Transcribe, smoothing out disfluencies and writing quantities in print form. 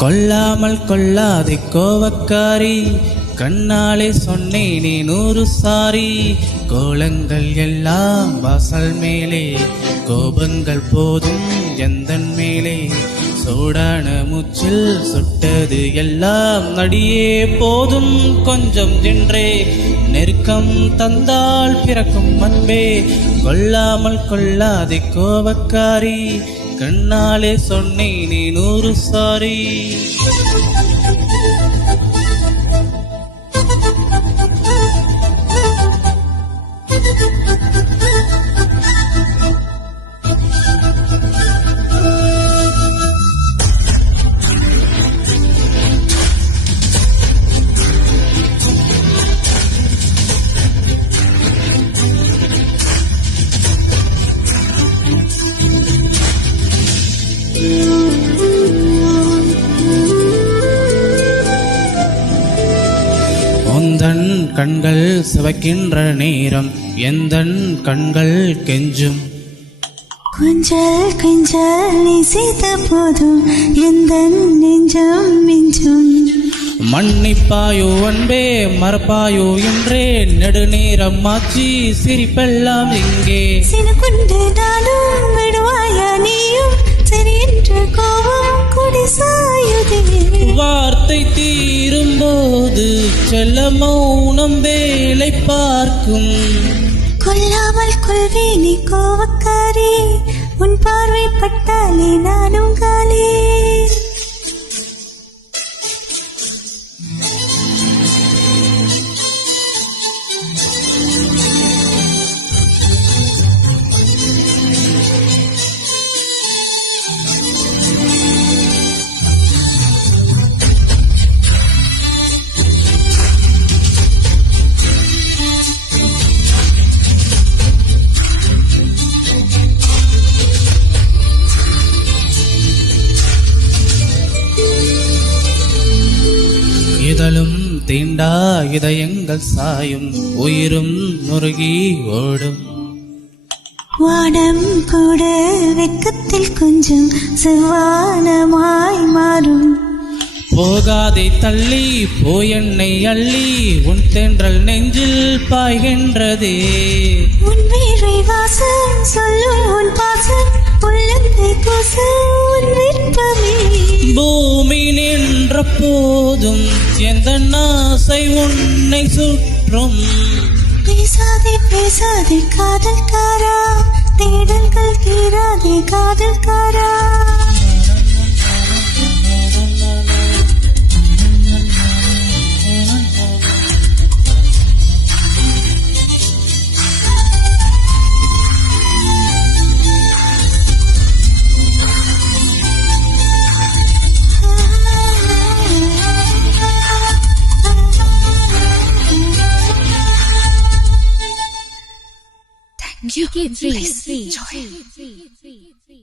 கொல்லாமல் கொள்ளாதே கோவக்காரி, கண்ணாலே சொன்னேனே 100 சாரி. கோலங்கள் எல்லாம் வாசல் மேலே, கோபங்கள் போதும் எந்தன் மேலே. சூடான மூச்சில் சுட்டது எல்லாம் நடியே போதும் கொஞ்சம் என்றே. நெருக்கம் தந்தால் பிறக்கும் அன்பே, கொல்லாமல் கொள்ளாதே கோவக்காரி, கண்ணாலே சொன்னேனே 100 சாரி. உந்தன் கண்கள் சிவக்கின்ற நேரம் எந்தன் கண்கள் கெஞ்சும். கொஞ்சல் கொஞ்சல் நேசித்த போதும் எந்தன் நெஞ்சம் மிஞ்சும். மன்னிப்பாயோ அன்பே மறப்பாயோ என்றே, நெடுநேரம் ஆச்சி சிரிப்பெல்லாம் இங்கே. சில கொண்டு நானும் விடுவாயா நீயும், சரி என்று கோபம் குடி சாயுதே. வார்த்தை தீரும் போது செல்ல மௌனம் வேலை பார்க்கும். கொல்லாமல் கொள்வேனே கோவக்காரி, உன் பார்வை பட்டாலே நானும் காலே. இதழும் தீண்டா இதயங்கள் சாயும், உயிரும் நொறுகி ஓடும். வானம் கூட வெக்கத்தில் கொஞ்சம் செவ்வானமாய் மாறும். போகாதே தள்ளி போயென்னை அள்ளி, உன் தென்றல் நெஞ்சில் பாய்கின்றதே. உன் வீழை வாசம் சொல்லும் உன் பாசம், உள்ளத்தை கூசும் உன் விருப்பமே. பூமி நின்ற போதும் எந்த ஆசை உன்னை சுற்றும். பேசாதே பேசாதே காதல்காரா, தேடல்கள் தீராதே காதல்காரா. Thank you.